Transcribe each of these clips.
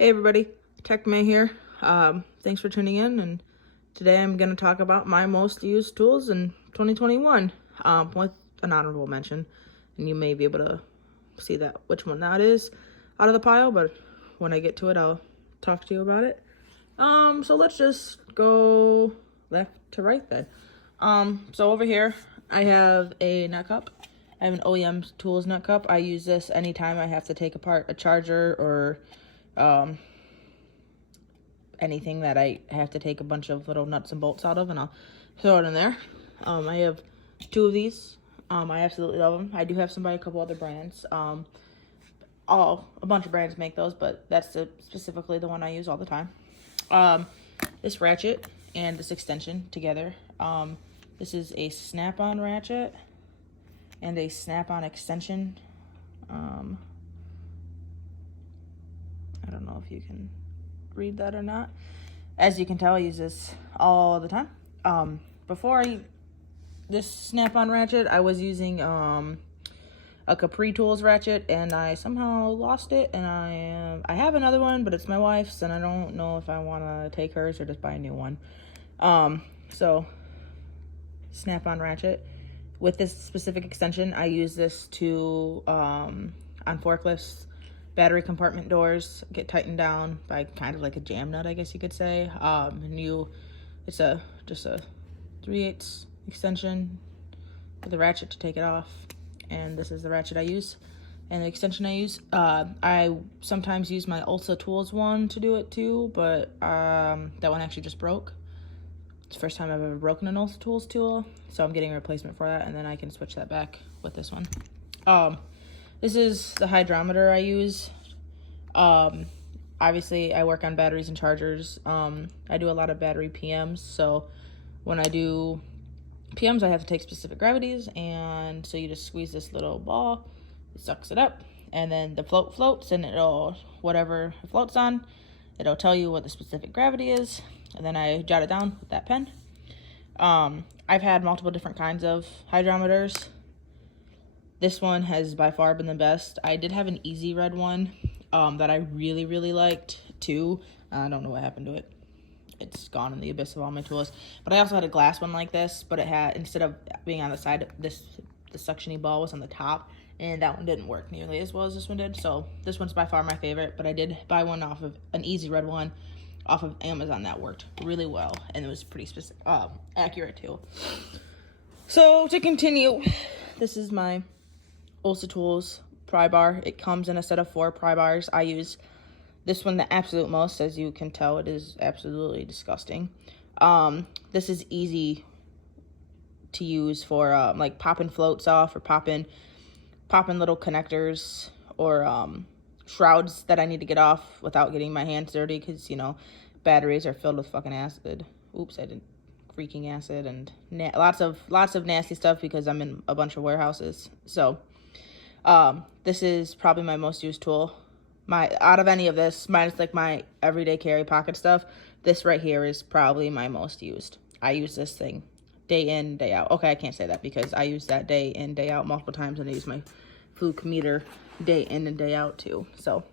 Hey everybody, Tech May here. Thanks for tuning in, and today I'm going to talk about my most used tools in 2021 with an honorable mention, and you may be able to see that which one that is out of the pile, but when I get to it I'll talk to you about it. So let's just go left to right then. So over here I have a nut cup. I have an Oem Tools Nut Cup. I use this anytime I have to take apart a charger or anything that I have to take a bunch of little nuts and bolts out of, and I'll throw it in there. I have two of these. I absolutely love them. I do have some by a couple other brands. A bunch of brands make those, but that's specifically the one I use all the time. This ratchet and this extension together. This is a Snapon ratchet and a Snapon extension. I don't know if you can read that or not. As you can tell, I use this all the time. Before this Snap-on ratchet, I was using a Capri Tools ratchet, and I somehow lost it, and I have another one, but it's my wife's, and I don't know if I want to take hers or just buy a new one. So Snap-on ratchet. With this specific extension, I use this to on forklifts, battery compartment doors get tightened down by kind of like a jam nut, I guess you could say. It's just a 3/8 extension with a ratchet to take it off, and this is the ratchet I use and the extension I use. I sometimes use my Ulsa Tools one to do it too, but that one actually just broke. It's the first time I've ever broken an Ulsa Tools tool, so I'm getting a replacement for that, and then I can switch that back with this one. This is the hydrometer I use. Obviously, I work on batteries and chargers. I do a lot of battery PMs, so when I do PMs, I have to take specific gravities, and so you just squeeze this little ball, it sucks it up, and then the float floats, and whatever it floats on, it'll tell you what the specific gravity is, and then I jot it down with that pen. I've had multiple different kinds of hydrometers. This one has by far been the best. I did have an easy red one that I really, really liked too. I don't know what happened to it. It's gone in the abyss of all my tools. But I also had a glass one like this, but it had, instead of being on the side, the suctiony ball was on the top, and that one didn't work nearly as well as this one did. So this one's by far my favorite, but I did buy one off of an easy red one off of Amazon that worked really well, and it was pretty accurate too. So to continue, this is my Ulsa Tools Pry Bar. It comes in a set of 4 pry bars. I use this one the absolute most. As you can tell, it is absolutely disgusting. This is easy to use for like popping floats off, or popping little connectors, or shrouds that I need to get off without getting my hands dirty, because batteries are filled with fucking acid. Oops, I did freaking acid, and lots of nasty stuff, because I'm in a bunch of warehouses. So this is probably my most used tool. Out of any of this, minus like my everyday carry pocket stuff, this right here is probably my most used. I use this thing day in, day out. Okay, I can't say that, because I use that day in, day out multiple times, and I use my Fluke Meter day in and day out too. So,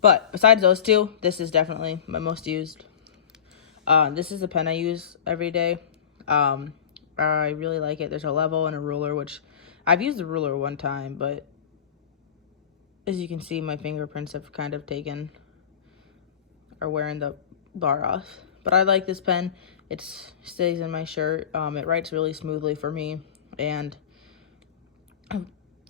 but besides those two, this is definitely my most used. This is a pen I use every day. I really like it. There's a level and a ruler, which I've used the ruler one time, but as you can see, my fingerprints have kind of wearing the bar off. But I like this pen. It stays in my shirt. It writes really smoothly for me, and I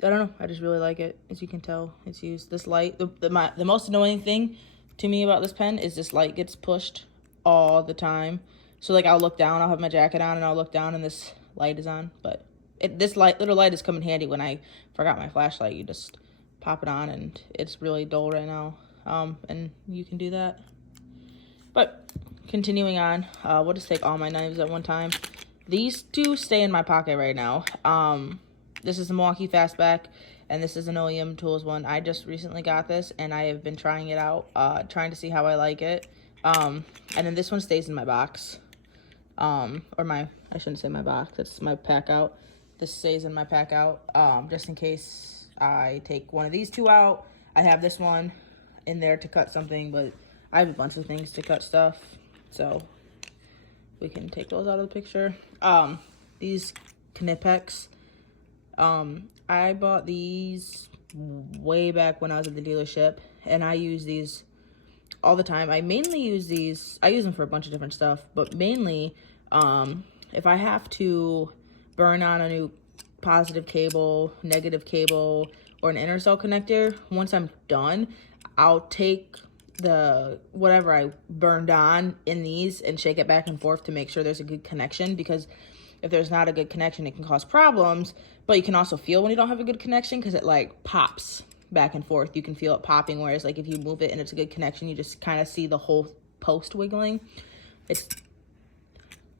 don't know, I just really like it. As you can tell, it's used. This light, the most annoying thing to me about this pen is this light gets pushed all the time. So like, I'll look down, I'll have my jacket on, and I'll look down, and this light is on. But this little light has come in handy when I forgot my flashlight. You just pop it on, and it's really dull right now, and you can do that. But continuing on, we'll just take all my knives at one time. These two stay in my pocket right now. This is a Milwaukee Fastback, and this is an Oem Tools one. I just recently got this, and I have been trying it out, trying to see how I like it. And then this one stays in my box, I shouldn't say my box, it's my pack out. This stays in my pack out, just in case I take one of these two out. I have this one in there to cut something, but I have a bunch of things to cut stuff, so we can take those out of the picture. These Canipex, I bought these way back when I was at the dealership, and I use these all the time. I mainly use these, I use them for a bunch of different stuff, but mainly if I have to burn on a new positive cable, negative cable, or an intercell connector, once I'm done, I'll take the whatever I burned on in these and shake it back and forth to make sure there's a good connection, because if there's not a good connection, it can cause problems. But you can also feel when you don't have a good connection, because it like pops back and forth. You can feel it popping, whereas like if you move it and it's a good connection, you just kind of see the whole post wiggling. It's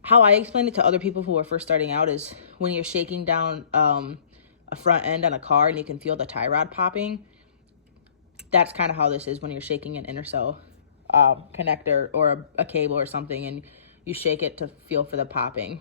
how I explain it to other people who are first starting out is when you're shaking down a front end on a car and you can feel the tie rod popping. That's kind of how this is when you're shaking an intercell connector or a cable or something, and you shake it to feel for the popping.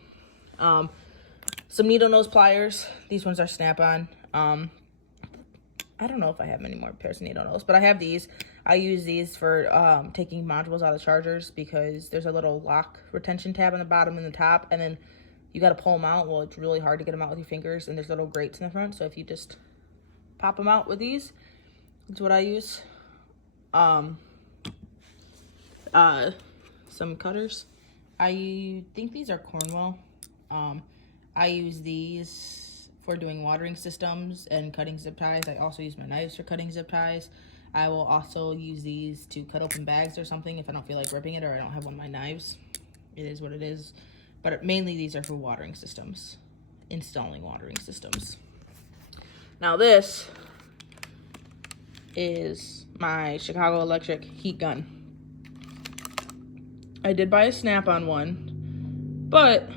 Some needle nose pliers. These ones are Snapon. I don't know if I have many more pairs of needle nose, but I have these. I use these for taking modules out of chargers, because there's a little lock retention tab on the bottom and the top, and then you got to pull them out. Well, it's really hard to get them out with your fingers, and there's little grates in the front, so if you just pop them out with these, that's what I use. Some cutters. I think these are Cornwell. I use these for doing watering systems and cutting zip ties. I also use my knives for cutting zip ties. I will also use these to cut open bags or something if I don't feel like ripping it or I don't have one of my knives. It is what it is. But mainly these are for watering systems, installing watering systems. Now this is my Chicago Electric heat gun. I did buy a Snap-on one, but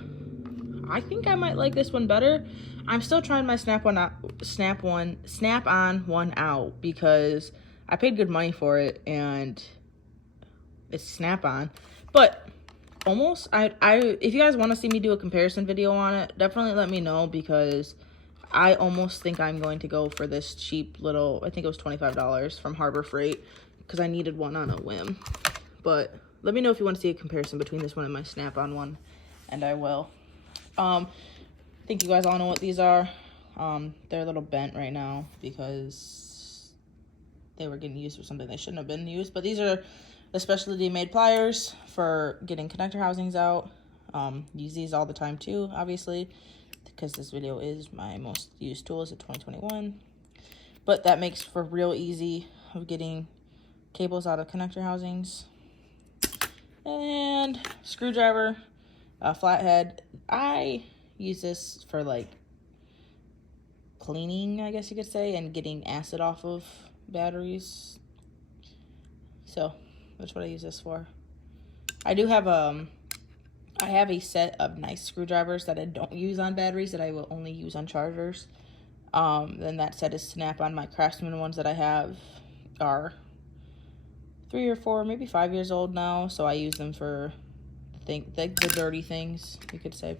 I think I might like this one better. I'm still trying my Snap-on one out, because I paid good money for it and it's Snap-on. But almost, if you guys want to see me do a comparison video on it, definitely let me know, because I almost think I'm going to go for this cheap little, I think it was $25 from Harbor Freight, because I needed one on a whim. But let me know if you want to see a comparison between this one and my Snap-on one, and I will. I think you guys all know what these are. They're a little bent right now because they were getting used for something they shouldn't have been used. But these are the specialty made pliers for getting connector housings out. Use these all the time too, obviously, because this video is my most used tools of 2021. But that makes for real easy of getting cables out of connector housings. And screwdriver, flathead. I use this for like cleaning, I guess you could say, and getting acid off of batteries. So that's what I use this for. I do have I have a set of nice screwdrivers that I don't use on batteries that I will only use on chargers. Then that set is Snap-on. My Craftsman ones that I have are 3 or 4, maybe 5 years old now, so I use them for the dirty things, you could say.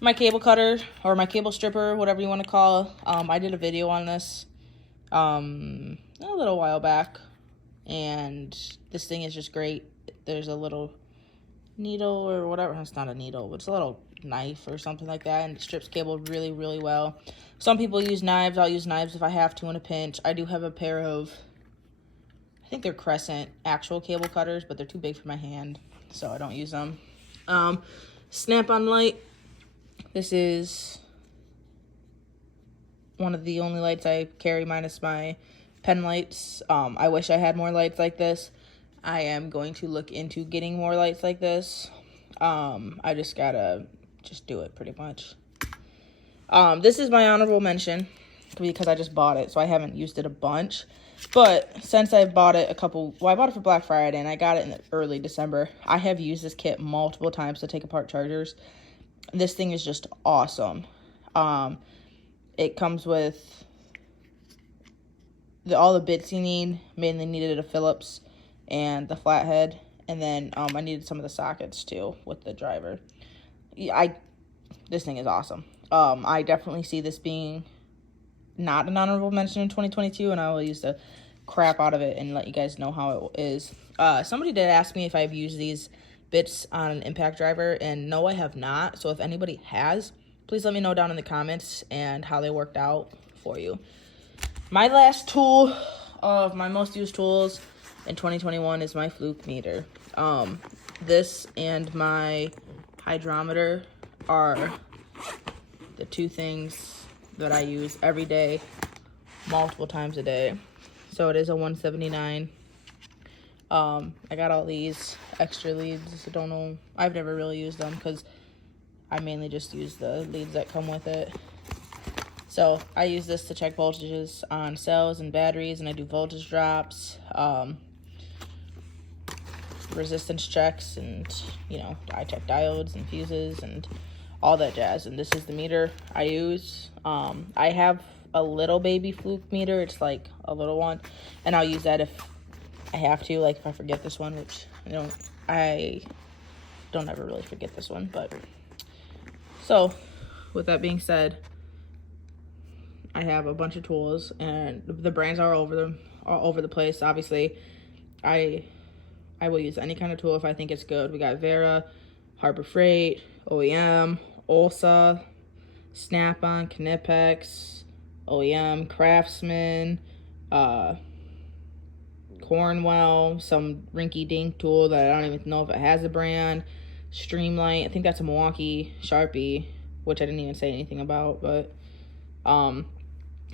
My cable cutter, or my cable stripper, whatever you want to call it. I did a video on this a little while back, and this thing is just great. There's a little needle or whatever. It's not a needle, but it's a little knife or something like that, and it strips cable really, really well. Some people use knives. I'll use knives if I have to in a pinch. I do have a pair of, I think they're Crescent actual cable cutters, but they're too big for my hand, so I don't use them. Snap-on light. This is one of the only lights I carry, minus my pen lights. I wish I had more lights like this. I am going to look into getting more lights like this. I just gotta do it pretty much. This is my honorable mention because I just bought it, so I haven't used it a bunch. But since I bought it I bought it for Black Friday and I got it in early December. I have used this kit multiple times to take apart chargers. This thing is just awesome. It comes with all the bits you need. Mainly needed a Phillips and the flathead, and then I needed some of the sockets too with the driver. This thing is awesome. I definitely see this being not an honorable mention in 2022, and I will use the crap out of it and let you guys know how it is. Somebody did ask me if I've used these bits on an impact driver, and no, I have not. So if anybody has, please let me know down in the comments and how they worked out for you. My last tool of my most used tools in 2021 is my Fluke Meter. This and my Hydrometer are the two things that I use every day, multiple times a day. So it is a 179. I got all these extra leads. I don't know. I've never really used them because I mainly just use the leads that come with it. So I use this to check voltages on cells and batteries, and I do voltage drops, resistance checks, and, you know, I check diodes and fuses and all that jazz. And this is the meter I use. I have a little baby Fluke meter. It's like a little one, and I'll use that if I have to, like if I forget this one, which I don't ever really forget this one. But so with that being said, I have a bunch of tools, and the brands are all over the place. Obviously, I will use any kind of tool if I think it's good. We got Wera, Harbor Freight, Oem, Ulsa, Snapon, Canipex, Oem, Craftsman, Cornwell, some rinky-dink tool that I don't even know if it has a brand, Streamlight. I think that's a Milwaukee Sharpie, which I didn't even say anything about, but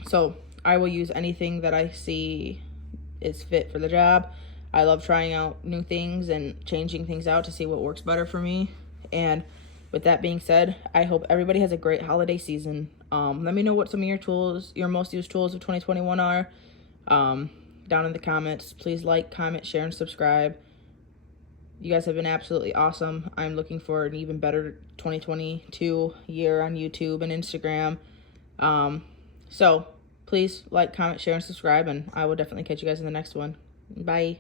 so I will use anything that I see is fit for the job. I love trying out new things and changing things out to see what works better for me. And with that being said, I hope everybody has a great holiday season. Let me know what some of your tools, your most used tools of 2021 are, down in the comments. Please like, comment, share, and subscribe. You guys have been absolutely awesome. I'm looking for an even better 2022 year on YouTube and Instagram. So please like, comment, share, and subscribe, and I will definitely catch you guys in the next one. Bye.